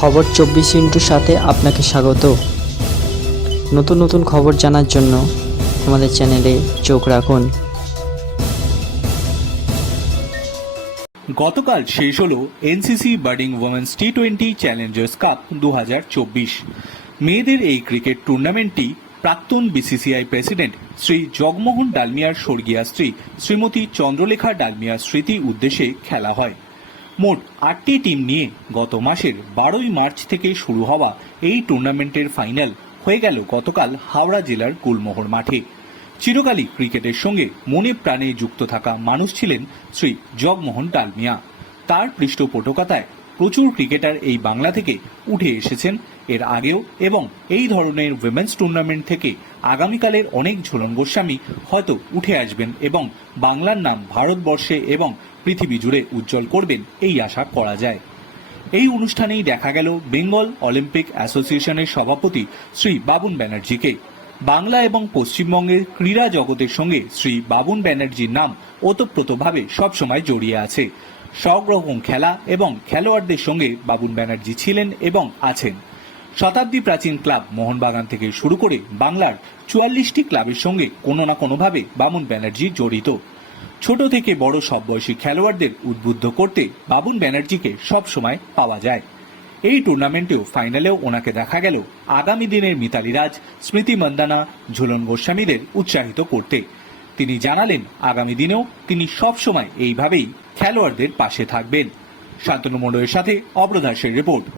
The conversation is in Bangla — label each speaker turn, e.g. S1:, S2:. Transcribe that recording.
S1: খবর চব্বিশ ইন্টুর সাথে আপনাকে স্বাগত। নতুন নতুন খবর জানার জন্য আমাদের চ্যানেলে চোখ রাখুন।
S2: গতকাল শেষ হলো NCC birding women's T twenty challengers cup দু হাজার চব্বিশ। মেয়েদের এই ক্রিকেট টুর্নামেন্টটি প্রাক্তন বিসিসিআই প্রেসিডেন্ট শ্রী জগমোহন ডালমিয়ার স্বর্গীয়া স্ত্রী শ্রীমতী চন্দ্রলেখা ডালমিয়ার স্মৃতি উদ্দেশ্যে খেলা হয়। মোট আটটি টিম নিয়ে গত মাসের বারোই মার্চ থেকে শুরু হওয়া এই টুর্নামেন্টের ফাইনাল হয়ে গেল গতকাল হাওড়া জেলার গুলমোহর মাঠে। চিরকালই ক্রিকেটের সঙ্গে মনে প্রাণে যুক্ত থাকা মানুষ ছিলেন শ্রী জগমোহন ডালমিয়া তার পৃষ্ঠপোষকতায় প্রচুর ক্রিকেটার এই বাংলা থেকে উঠে এসেছেন। এর আগেও এবং এই ধরনের উইমেন্স টুর্নামেন্ট থেকে আগামীকালের অনেক ঝুলন গোস্বামী হয়তো উঠে আসবেন এবং বাংলার নাম ভারতবর্ষে এবং পৃথিবী জুড়ে উজ্জ্বল করবেন, এই আশা করা যায়। এই অনুষ্ঠানেই দেখা গেল বেঙ্গল অলিম্পিক অ্যাসোসিয়েশনের সভাপতি শ্রী বাবুন ব্যানার্জিকে। বাংলা এবং পশ্চিমবঙ্গের ক্রীড়া জগতের সঙ্গে শ্রী বাবুন ব্যানার্জির নাম ওতপ্রোতভাবে সবসময় জড়িয়ে আছে। সব রকম খেলা এবং খেলোয়াড়দের সঙ্গে বাবুন ব্যানার্জি ছিলেন এবং আছেন। শতাব্দী প্রাচীন ক্লাব মোহনবাগান থেকে শুরু করে বাংলার চুয়াল্লিশটি ক্লাবের সঙ্গে কোনো না কোনোভাবে বামুন ব্যানার্জি জড়িত। ছোট থেকে বড় সব বয়সী খেলোয়াড়দের উদ্বুদ্ধ করতে বাবুন ব্যানার্জিকে সব সময় পাওয়া যায়। এই টুর্নামেন্টেও ফাইনালেও ওনাকে দেখা গেল আগামী দিনের মিতালি রাজ, স্মৃতি মন্দানা, ঝুলন গোস্বামীদের উৎসাহিত করতে। তিনি জানালেন, আগামী দিনেও তিনি সব সময় এইভাবেই খেলোয়াড়দের পাশে থাকবেন। শান্তনু মণ্ডলের সাথে অব্রদাসের রিপোর্ট।